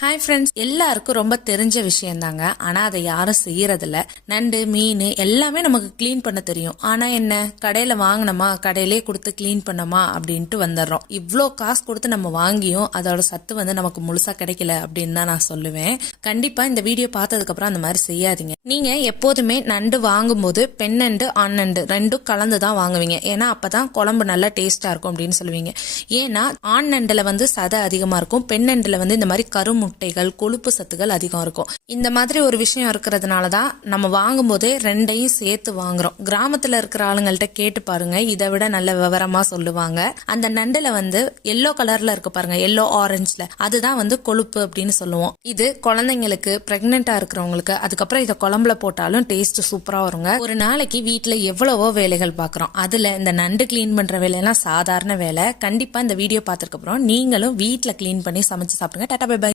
Hi friends, எல்லாருக்கும் ரொம்ப தெரிஞ்ச விஷயம் தாங்க. ஆனா அதை யாரும் செய்யறதில்ல. நண்டு மீன் எல்லாமே நமக்கு கிளீன் பண்ண தெரியும். ஆனா என்ன, கடையில வாங்கினோமா, கடையிலே கொடுத்து கிளீன் பண்ணோமா அப்படின்ட்டு வந்துடுறோம். இவ்வளோ காசு கொடுத்து நம்ம வாங்கியும் அதோட சத்து நமக்கு முழுசா கிடைக்கல அப்படின்னு தான் நான் சொல்லுவேன். கண்டிப்பா இந்த வீடியோ பார்த்ததுக்கு அப்புறம் அந்த மாதிரி செய்யாதீங்க. நீங்க எப்போதுமே நண்டு வாங்கும்போது பெண் நண்டு ஆண் நண்டு ரெண்டும் கலந்து தான் வாங்குவீங்க. ஏன்னா அப்பதான் குழம்பு நல்லா டேஸ்டா இருக்கும் அப்படின்னு சொல்லுவீங்க. ஏன்னா ஆண் நண்டுல சதை அதிகமா இருக்கும், பெண் நண்டுல இந்த மாதிரி முட்டைகள் கொழுப்பு சத்துகள் அதிகம் இருக்கும். இந்த மாதிரி ஒரு விஷயம் இருக்கிறதுனாலதான் நம்ம வாங்கும் போதே ரெண்டையும் சேர்த்து வாங்குறோம். கிராமத்துல இருக்கிற ஆளுங்கள்ட்ட கேட்டு பாருங்க, இதை விட நல்ல விவரமா சொல்லுவாங்க. அந்த நண்டுல எல்லோ கலர்ல இருக்கு பாருங்க, எல்லோ ஆரஞ்சுல, அதுதான் கொழுப்பு அப்படின்னு சொல்லுவோம். இது குழந்தைங்களுக்கு, பிரெக்னெண்டா இருக்கிறவங்களுக்கு, அதுக்கப்புறம் இதை குழம்புல போட்டாலும் டேஸ்ட் சூப்பரா வருங்க. ஒரு நாளைக்கு வீட்டுல எவ்வளவோ வேலைகள் பாக்குறோம், அதுல இந்த நண்டு கிளீன் பண்ற வேலையெல்லாம் சாதாரண வேலை. கண்டிப்பா இந்த வீடியோ பார்த்ததுக்கு அப்புறம் நீங்களும் வீட்டுல கிளீன் பண்ணி சமைச்சு சாப்பிடுங்க. டாடா பை பை.